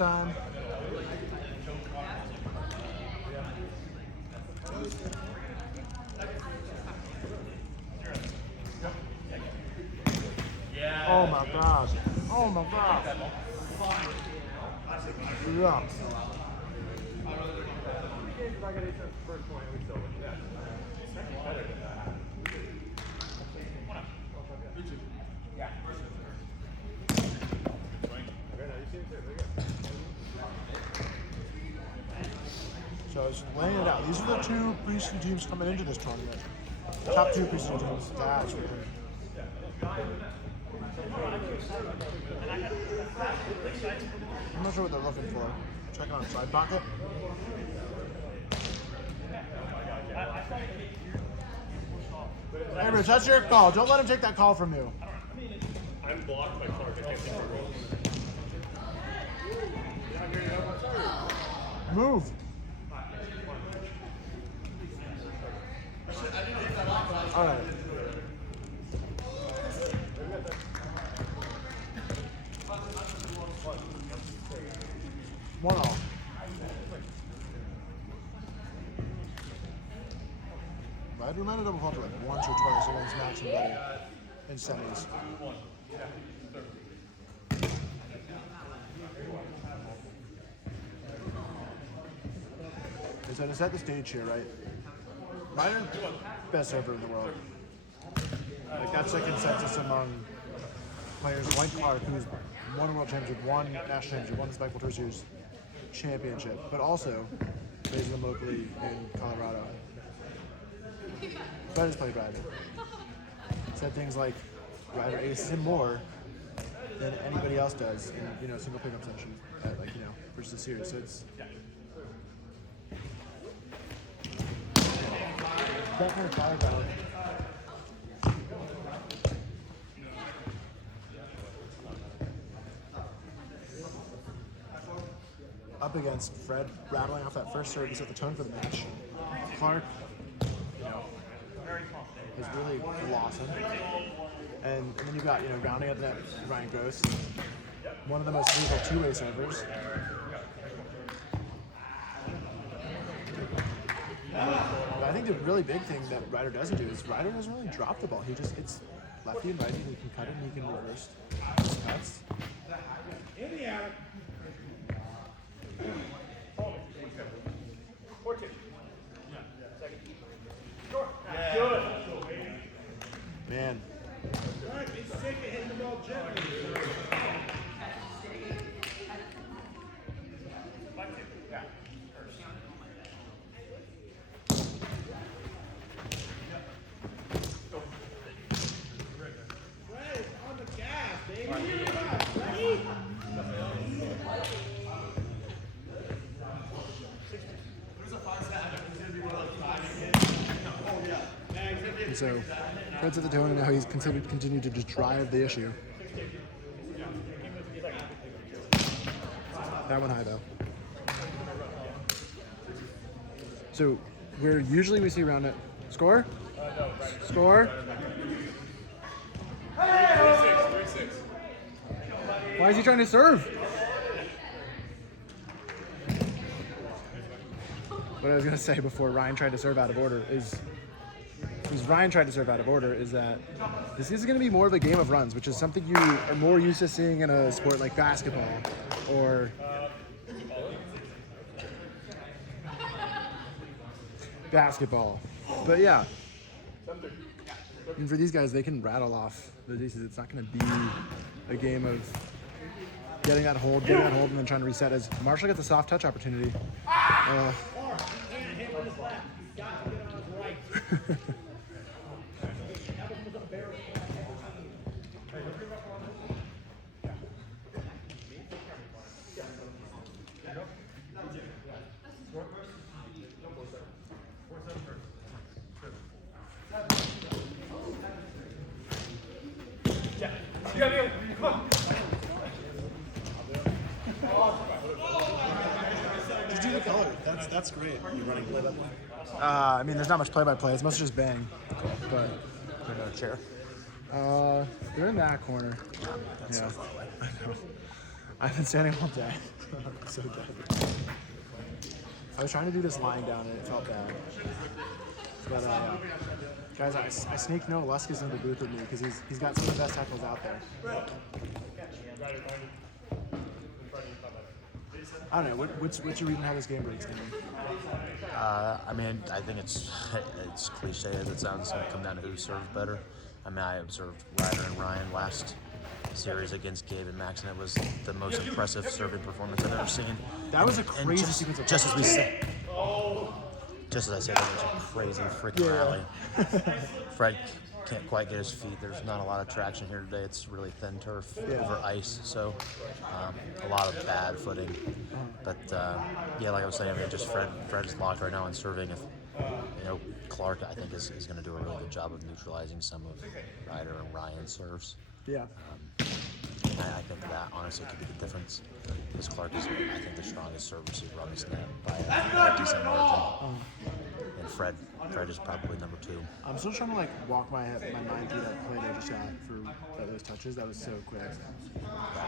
time. Oh my gosh. Oh my gosh. Yeah. So it's laying it out. These are the two preseason teams coming into this tournament. Top two preseason teams. That's really. I'm not sure what they're looking for. Checking on side pocket. Hey Rich, that's your call. Don't let him take that call from you. I'm blocked by Clark. I can't see my goals. Move. All right. One all. I'd remind double fault like once or twice against Max and Buddy in semis. So to set the stage here, right? Ryder, best server in the world. Like that's the consensus among players like Clark, who's won a world championship, won national championship, won the Spike Tour Series championship, but also plays them locally in Colorado. But has played Ryder. Said things like Ryder aces him more than anybody else does in single pickup session at versus the series. So it's definitely firepower. Up against Fred, rattling off that first serve to set the tone for the match. Clark, has really blossomed. And then you've got, rounding out the net, Ryan Gross, one of the most lethal two-way servers. But I think the really big thing that Ryder doesn't do is Ryder doesn't really drop the ball. He just, it's lefty and righty, he can cut it and he can reverse his cuts. Indiana. Man. He's sick of hitting the ball gently. Fred, on the gas, baby. Ready? And so, Fred's at the tone, and now he's continued to just drive the issue. That one high, though. So, we see around it. Score? Score? 3-6. Why is he trying to serve? What I was going to say before Ryan tried to serve out of order is that this is going to be more of a game of runs, which is something you are more used to seeing in a sport like basketball or basketball. But yeah, and for these guys, they can rattle off the aces. It's not going to be a game of getting that hold, and then trying to reset. As Marshall gets a soft touch opportunity. Just do the color. That's great. You're running play-by-play. I mean, there's not much play-by-play. It's mostly just bang. But another chair. They're in that corner. That's so far away. I know. I've been standing all day. So dead. I was trying to do this lying down and it felt bad. But guys, I sneak Noah Luskis into the booth with me because he's got some of the best tackles out there. I don't know. What's your reading how this game breaks down? I mean, I think it's cliche as it sounds. It's going to come down to who serves better. I mean, I observed Ryder and Ryan last series against Gabe and Max, and it was the most impressive serving performance I've ever seen. That was a crazy sequence of just as we said. Just as I said, that was a crazy freaking rally. Fred can't quite get his feet. There's not a lot of traction here today. It's really thin turf over ice, so a lot of bad footing. But yeah, like I was saying, I mean, just Fred's locked right now in serving. If Clark, I think is going to do a really good job of neutralizing some of Ryder and Ryan's serves. Yeah. I think that honestly could be the difference. Because Clark is, I think, the strongest serve receiver on this net by a decent margin. And Fred is probably number 2. I'm still trying to walk my mind through that play they just got for those touches. That was so quick.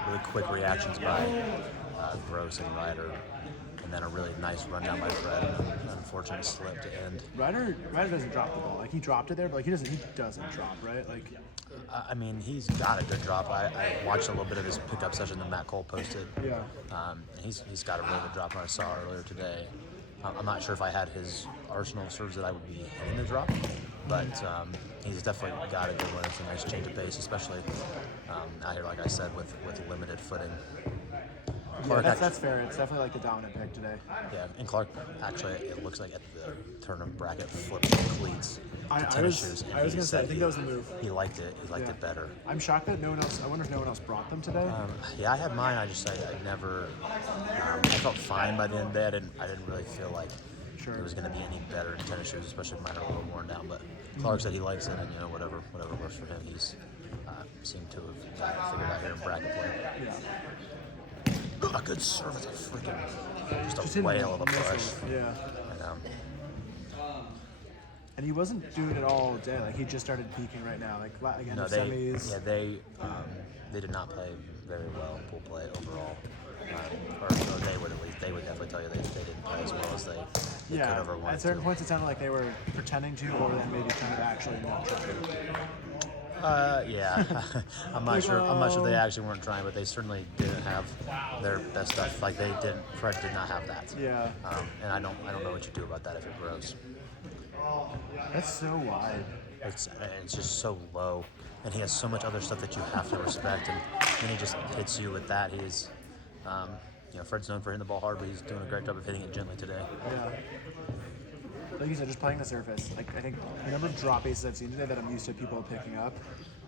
Really quick reactions by Gross and Ryder, and then a really nice rundown by Fred. And an unfortunate slip to end. Ryder doesn't drop the ball. He dropped it there, but he doesn't drop, right? I mean, he's got a good drop. I watched a little bit of his pickup session that Matt Cole posted. Yeah. He's got a really good drop I saw earlier today. I'm not sure if I had his arsenal of serves that I would be hitting the drop, but he's definitely got a good one. It's a nice change of pace, especially out here, like I said, with limited footing. Clark, yeah, that's fair. It's definitely the dominant pick today. Yeah, and Clark actually, it looks like at the turn of bracket, flipped the cleats to tennis shoes. I was going to say, I think that was the move. He liked it. He liked it better. I'm shocked that no one else. I wonder if no one else brought them today. Yeah, I had mine. I never. I felt fine by the end of the day. I didn't really feel like it was going to be any better in tennis shoes, especially if mine are a little worn down. But Clark said he likes it, and whatever works for him. He's seemed to have got it figured out here in bracket play. Yeah. A good serve is a freaking just a whale of a push. Yeah. And he wasn't doing it all day. He just started peaking right now. Again, no, semis. Yeah, they did not play very well in pool play overall. Or they would definitely tell you they didn't play as well as they could have or wanted to. At certain points, it sounded like they were pretending to, or then maybe kind of actually not trying. Yeah, I'm not sure they actually weren't trying, but they certainly didn't have their best stuff. Fred did not have that. Yeah. And I don't know what you do about that if it grows. That's so wide. It's just so low, and he has so much other stuff that you have to respect, and then he just hits you with that. He's, Fred's known for hitting the ball hard, but he's doing a great job of hitting it gently today. Yeah. Like you said, just playing the surface. I think the number of drop aces I've seen today that I'm used to people picking up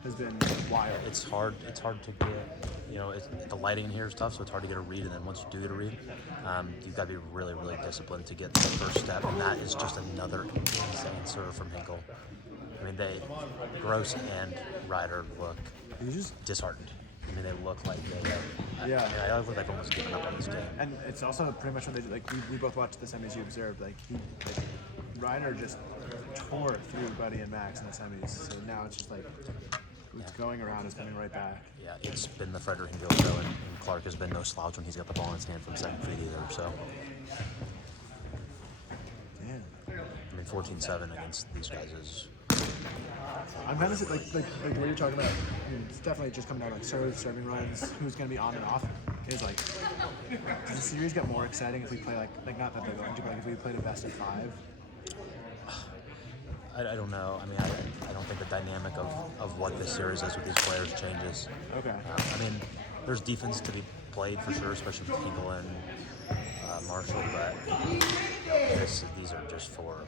has been wild. It's hard to get, the lighting in here is tough, so it's hard to get a read, and then once you do get a read, you've got to be really, really disciplined to get the first step, and that is just another insane serve from Hinkle. I mean, Gross and Ryder look disheartened. I mean, they look like they I look like almost giving up on this game. And it's also pretty much when they we both watched the semis. You observed Ryder just tore through Buddy and Max in the semis. So now it's just it's going around, it's coming right back. Yeah, it's been the Frederick Hinkle show, and Clark has been no slouch when he's got the ball in his hand from 7 feet either. So, damn. I mean, 14-7 against these guys is. I'm kind of like what you're talking about. I mean, it's definitely just coming down serving runs. Who's going to be on and off? Is does the series get more exciting if we play not that they're going to, but if we played a best of 5? I don't know. I mean, I don't think the dynamic of what this series is with these players changes. Okay. I mean, there's defense to be played for sure, especially with Hinkle and Marshall, but these are just 4.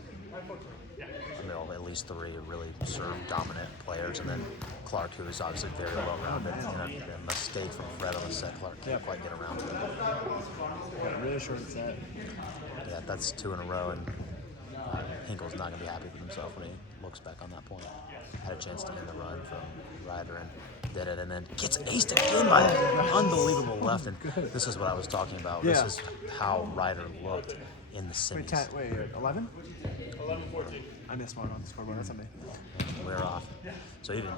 At least 3 really serve dominant players, and then Clark, who is obviously very well rounded. And a mistake from Fred on the set. Clark can't quite get around to it. Yeah, really short set. Yeah, that's 2 in a row, and Hinkle's not going to be happy with himself when he looks back on that point. Had a chance to end the run from Ryder and did it, and then gets aced again by an unbelievable left. And this is what I was talking about. Yeah. This is how Ryder looked in the semis. Wait, 11? I missed one on the scoreboard. That's on me. We're off. So even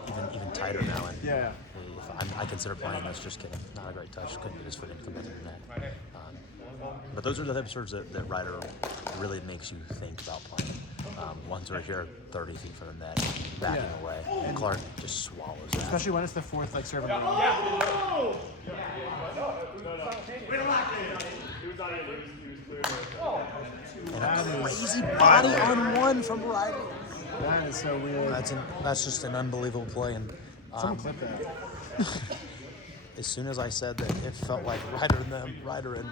tighter now. And Yeah. I consider playing this. Just kidding. Not a great touch. Couldn't get his foot in, come into the net. But those are the type of serves that Ryder really makes you think about playing. Ones right here, 30 feet from the net, backing away, and Clark just swallows that. Especially when it's the fourth like serving round. And a crazy body on one from Ryder. That is so weird. That's just an unbelievable play. And Someone clip that. as soon as I said that, it felt like Ryder and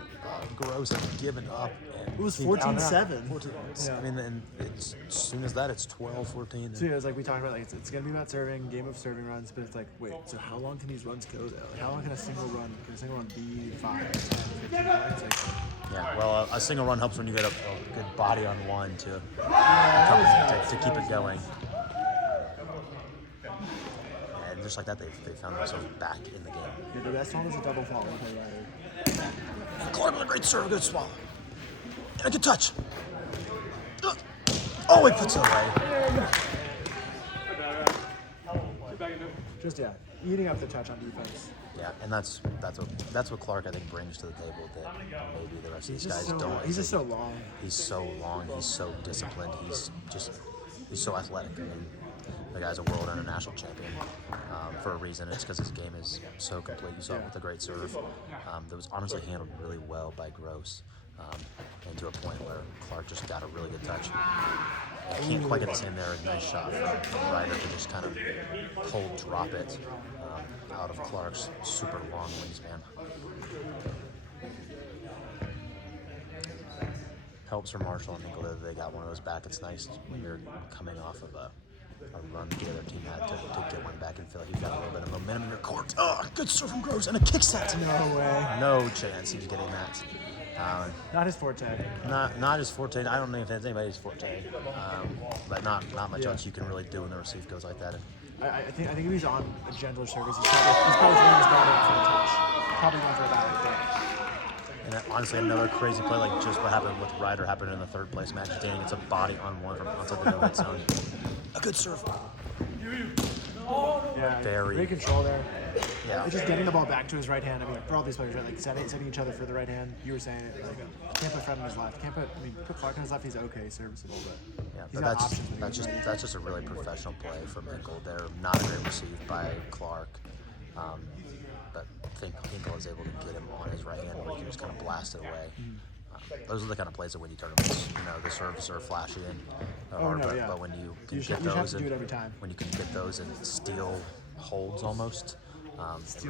Gross had given up. And It was he found out. 14-7. 14. Yeah. I mean, and as soon as that, it's 12-14. So yeah, it was like we talked about, like it's gonna be about serving, game of serving runs, but it's like, wait, so how long can these runs go though? Like, how long can a single run be 5, 10, 15 points? Like, Yeah, well, a single run helps when you get a good body on one to keep it going. And just like that, they found themselves back in the game. yeah, the best one was a double fall with Ryder. And Clark with a great serve, a good swallow. And a good touch. Oh, he puts it away. Just eating up the touch on defense. Yeah, and that's what Clark I think brings to the table that maybe the rest of these guys don't. He's just so long. He's so long. He's so disciplined. He's so athletic. I mean, the guy's a world international champion for a reason. It's because his game is so complete. You saw it with a great serve that was honestly handled really well by Gross, and to a point where Clark just got a really good touch. I can't quite get the same there. A nice shot from Ryder to just kind of cold drop it out of Clark's super long wingspan. Helps for Marshall and Hinkle that they got one of those back. It's nice when you're coming off of a run the other team had to get one back and feel like you've got a little bit of momentum in your court. Oh, good serve from Gross and a kick set. No way. No chance he's getting that. Not his forte. Not his forte. I don't know if that's anybody's forte, but not much else you can really do when the receive goes like that. I think if he's on a gentler service, he's probably throwing his ball up for a touch. Probably going for a ball like that. And honestly, another crazy play like just what happened with Ryder happened in the third place match. Danny gets a body on one from outside the no-hit zone. A good serve. Yeah, Very. great control there. Yeah. It's just getting the ball back to his right hand. I mean, for all these players, right? Like setting each other for the right hand. You were saying it. Like, can't put Fred on his left. Put Clark on his left. He's okay, serviceable, but Yeah, he's but got options. When he gets ready. that's just a really professional play from Hinkle. They're not a great receive by Clark, but I think Hinkle is able to get him on his right hand where he can just kind of blast it away. Those are the kind of plays that win you tournaments. You know, the serves are flashy and hard, but when you can get you have those to do it every time. when you can get those and steal holds almost, it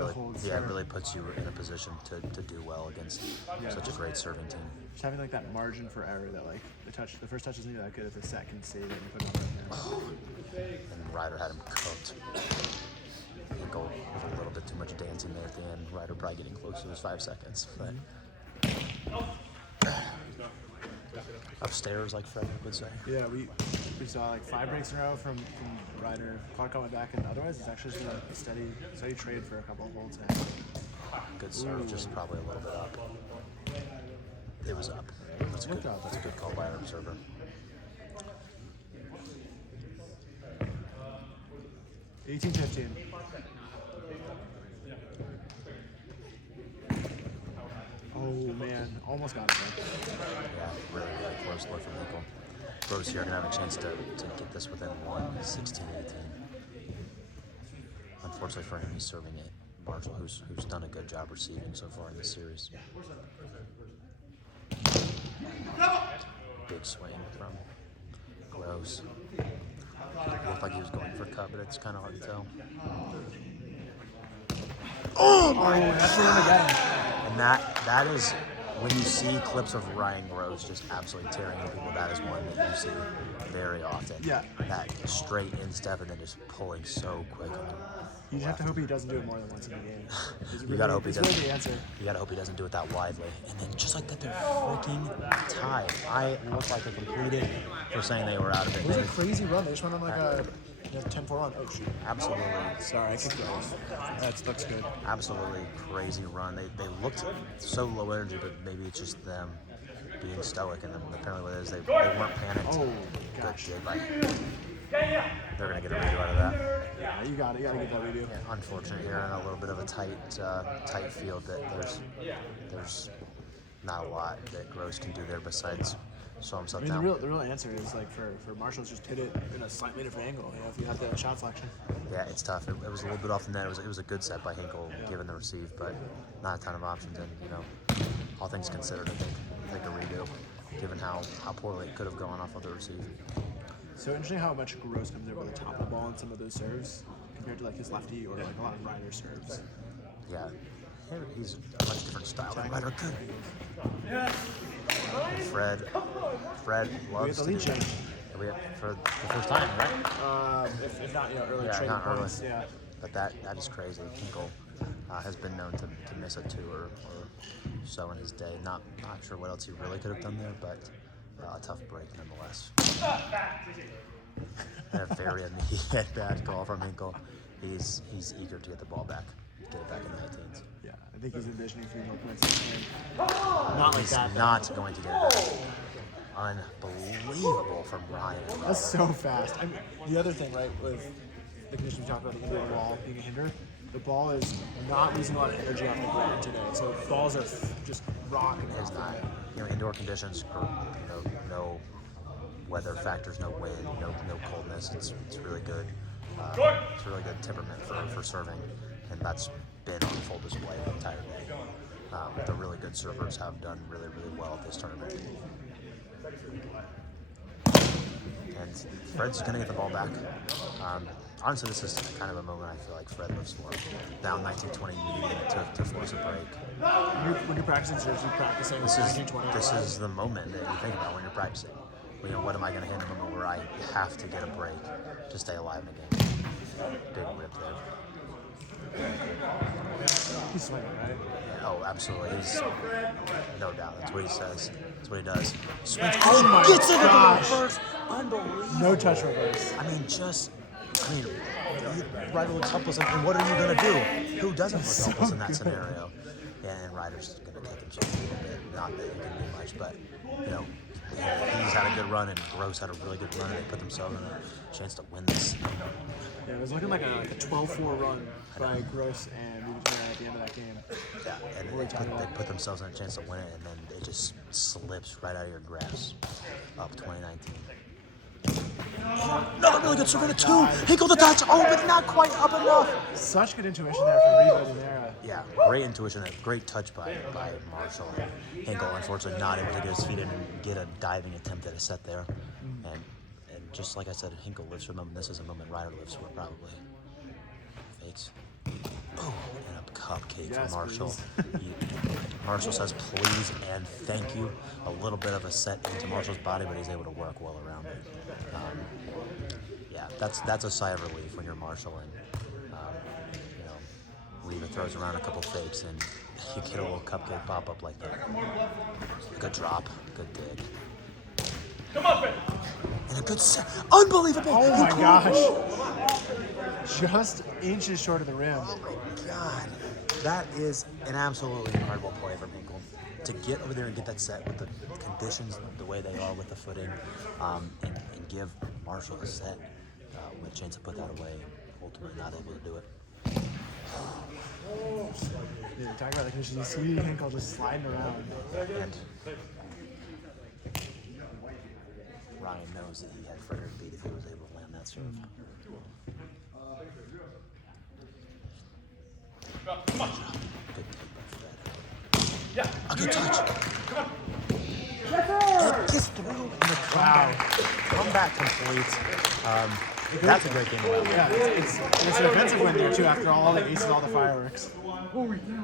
really puts you in a position to do well against such a great serving team. Just having like that margin for error that like the first touch isn't even that good if the second save it and put it on the hand. And Ryder had him cooked. Hinkle with a little bit too much dancing there at the end. Ryder probably getting close to his 5 seconds, but upstairs, like Frederick would say. Yeah, we saw like 5 breaks in a row from Ryder. Clark coming back, and otherwise it's actually just been a steady trade for a couple of holds now. Good serve, just probably a little bit up. It was up. That's a good call by our observer. $18-15. Oh man, almost got it. Yeah, really close look from Hinkle. Gross here gonna have a chance to get this within 16-18. Unfortunately for him, he's serving it. Marshall, who's done a good job receiving so far in this series. Big swing from Gross. Looked like he was going for a cut, but it's kind of hard to tell. Oh my! That's the one again. And that is when you see clips of Ryan Gross just absolutely tearing into people. That is one that you see very often. Yeah. That straight instep and then just pulling so quick. You just have to hope he doesn't do it more than once in a game. You gotta hope he It's doesn't. really the answer. You gotta hope he doesn't do it that widely. And then just like that, they're freaking tied. I look like they completed for saying they were out of it. It was a crazy run. They just went on like a 10-4 run. Oh shoot. Absolutely. Sorry, I kicked those. That looks good. Absolutely crazy run. They looked so low energy, but maybe it's just them being stoic, and then apparently what it is, they weren't panicked. Oh, Good gosh. dig by They're going to get a redo out of that. Yeah, you got to get that redo. Yeah, unfortunate here in a little bit of a tight field that there's not a lot that Gross can do there besides slow himself I mean, down. the real answer is like for Marshall's just hit it in a slightly different angle. You know, if you have the shot selection. Yeah, it's tough. It was a little bit off the net. It was a good set by Hinkle, given the receive, but not a ton of options. And all things considered, I think a redo, given how poorly it could have gone off of the receive. So interesting how much Gross comes over the top of the ball in some of those serves compared to like his lefty or like a lot of Ryder serves. Yeah, he's a much different style than Ryder could. Fred loves the to do lead that. change. We have for the first time, right? If not, early Yeah, trading not early. points. Yeah. But that is crazy. Hinkle has been known to miss a 2 or so in his day. Not sure what else he really could have done there, but a tough break nonetheless. And a very immediate bad call from Hinkle. He's eager to get the ball back, get it back in the 19s. Yeah, I think he's envisioning 3 more points in the game. Not like He's that. though. not going to get it back. Unbelievable from Ryan. That's so fast. I mean, the other thing, right, with the condition we talked about, the indoor wall being a hinder, the ball is not losing a lot of energy off the ground today. So balls are just rocking. It's not. Indoor conditions, no weather factors, no wind, no coldness. It's really good. It's really good temperament for serving, and that's been on full display the entire day. The really good servers have done really, really well at this tournament. And Fred's going to get the ball back. Honestly, this is kind of a moment I feel like Fred lives for. Down 19-20, you need to force a break. When you're practicing serves, you're practicing This 19-20. is the moment that you think about when you're practicing. What am I going to hit in a moment where I have to get a break to stay alive in the game? Big whip there. He's swinging, right? Oh, absolutely. He's no doubt. That's what he says. That's what he does. Swings. Oh my Gets it gosh. into the reverse. Unbelievable. No touch reverse. Ryder looks helpless, and what are you going to do? Who doesn't look helpless in that scenario? Yeah, and Ryder's going to take himself a little bit. Not that he can do much, but, he's had a good run, and Gross had a really good run, and they put themselves in a chance to win this. Yeah, it was looking like a 12-4 run by Gross and Riva at the end of that game. Yeah, and they put themselves in a chance to win it, and then it just slips right out of your grasp. Up 2019. Another really good serve in a 2. Hinkle the touch. Oh, but not quite up enough. Such good intuition there from Riva and Nera. Yeah, great intuition and great touch by Marshall. And Hinkle, unfortunately, not able to get his feet in and get a diving attempt at a set there. And just like I said, Hinkle lives for a moment. This is a moment Ryder lives for, probably. Fakes. Oh, and a cupcake Yes, from Marshall. Marshall says please and thank you. A little bit of a set into Marshall's body, but he's able to work well around it. Yeah, that's a sigh of relief when you're Marshall and Riva throws around a couple fakes and you get a little cupcake pop up like that. Good drop, good dig. Come on, Ben. And a good set. Unbelievable! Oh my gosh. Just inches short of the rim. Oh my god. That is an absolutely incredible play from Hinkle. To get over there and get that set with the conditions the way they are with the footing, and give Marshall a set with a chance to put that away, ultimately not able to do it. Yeah, talking about the conditions, you see Hinkle just sliding around. And Ryan knows that he had Frederick beat if he was able to land that serve. Come on. Good take by Fred. Yeah. A good touch. Come on. And it gets through and the comeback complete. That's a great game. Yeah, it's an offensive win there too after all the aces, all the fireworks.